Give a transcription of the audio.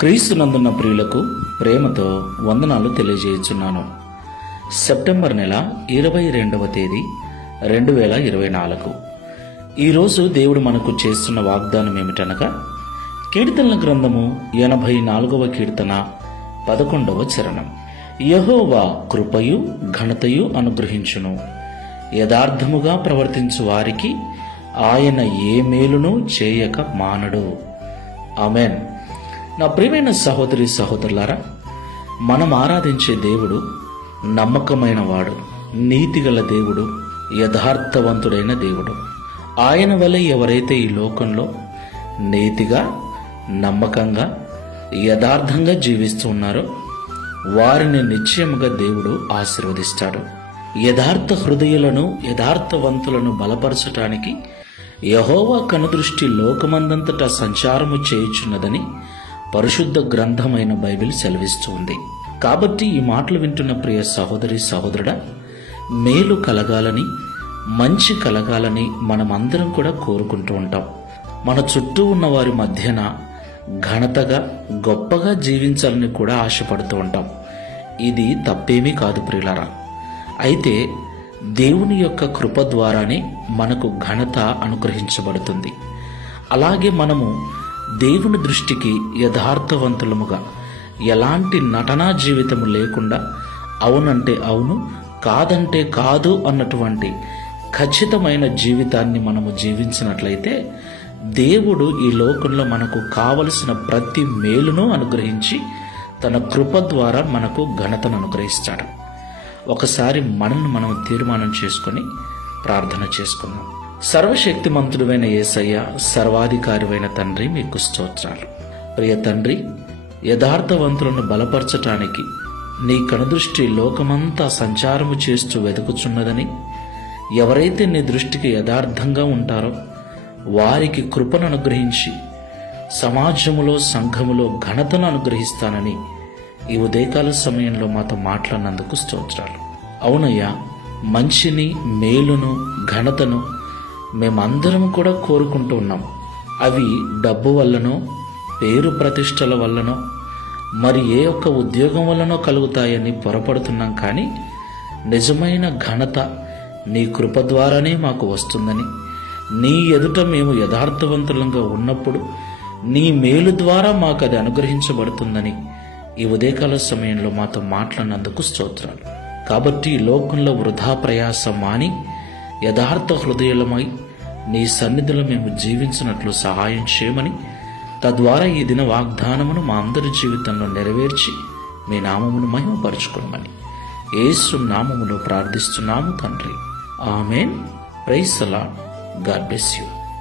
క్రీస్తునందున్న ప్రియులకు ప్రేమతో వందనాలు తెలియజేయుచున్నాను. సెప్టెంబర్ నెల 22వ తేదీ 2024. ఈరోజు దేవుడు మనకు చేస్తున్న వాగ్దానం ఏమిటనగా, కీర్తనల గ్రంథము 84వ కీర్తన 11వ చరణం. యెహోవా కృపయు ఘనతయు అనుగ్రహించును, యథార్థముగా ప్రవర్తించు వారికి ఆయన ఏ మేలును చేయక మానడు. ఆమెన్. నా ప్రియమైన సహోదరి సహోదరులారా, మనం ఆరాధించే దేవుడు నమ్మకమైన వాడు, నీతిగల దేవుడు, యథార్థవంతుడైన దేవుడు. ఆయన వలె ఎవరైతే ఈ లోకంలో నీతిగా, నమ్మకంగా, యథార్థంగా జీవిస్తూ ఉన్నారో వారిని నిశ్చయముగా దేవుడు ఆశీర్వదిస్తాడు. యథార్థ హృదయులను, యథార్థవంతులను బలపరచటానికి యెహోవా కనుదృష్టి లోకమందంతటా సంచారము చేయుచున్నదని పరిశుద్ధ గ్రంథమైన బైబిల్ సెలవిస్తుంది. కాబట్టి ఈ మాటలు వింటున్న ప్రియ సహోదరి సహోదరుడా, మేలు కలగాలని, మంచి కలగాలని మనమందరం కూడా కోరుకుంటూ ఉంటాం. మన చుట్టూ ఉన్న వారి మధ్యన ఘనతగా, గొప్పగా జీవించాలని కూడా ఆశపడుతూ ఉంటాం. ఇది తప్పేమీ కాదు ప్రియులారా. అయితే దేవుని యొక్క కృప ద్వారానే మనకు ఘనత అనుగ్రహించబడుతుంది. అలాగే మనము దేవుని దృష్టికి యథార్థవంతులముగా, ఎలాంటి నటనా జీవితము లేకుండా అవునంటే అవును, కాదంటే కాదు అన్నటువంటి ఖచ్చితమైన జీవితాన్ని మనము జీవించినట్లయితే దేవుడు ఈ లోకంలో మనకు కావలసిన ప్రతి మేలును అనుగ్రహించి తన కృప ద్వారా మనకు ఘనతను అనుగ్రహిస్తాడు. ఒకసారి మనల్ని మనం తీర్మానం చేసుకొని ప్రార్థన చేసుకుందాం. సర్వశక్తిమంతుడైన యేసయ్య, సర్వాధికారివైన తండ్రి, మీకు స్తోత్రాలు. ప్రియ తండ్రి, యథార్థవంతులను బలపరచటానికి నీ కనుదృష్టి లోకమంతా సంచారము చేస్తూ వెతుకుచున్నదని, ఎవరైతే నీ దృష్టికి యథార్థంగా ఉంటారో వారికి కృపను అనుగ్రహించి సమాజములో, సంఘములో ఘనతను అనుగ్రహిస్తానని ఈ ఉదయకాల సమయంలో మాతో మాట్లాడినందుకు స్తోత్రాలు. అవునయ్యా, మంచిని, మేలును, ఘనతను మేమందరం కూడా కోరుకుంటూ ఉన్నాం. అవి డబ్బు వల్లనో, పేరు ప్రతిష్టల వల్లనో, మరి ఏ ఒక్క ఉద్యోగం వల్లనో కలుగుతాయని పొరపడుతున్నాం. కానీ నిజమైన ఘనత నీ కృప ద్వారానే మాకు వస్తుందని, నీ ఎదుట మేము యథార్థవంతులంగా ఉన్నప్పుడు నీ మేలు ద్వారా మాకు అది అనుగ్రహించబడుతుందని ఈ ఉదయకాల సమయంలో మాతో మాట్లాడినందుకు స్తోత్రాలు. కాబట్టి ఈ లోకంలో వృధా ప్రయాసం మాని యథార్థ హృదయులమై నీ సన్నిధిలో మేము జీవించినట్లు సహాయం చేయమని, తద్వారా ఈ దిన వాగ్దానమును మా అందరి జీవితంలో నెరవేర్చి మీ నామమును మహిమపరచుకోమని యేసు నామములో ప్రార్థిస్తున్నాము తండ్రి. Amen. Praise the Lord. God bless you.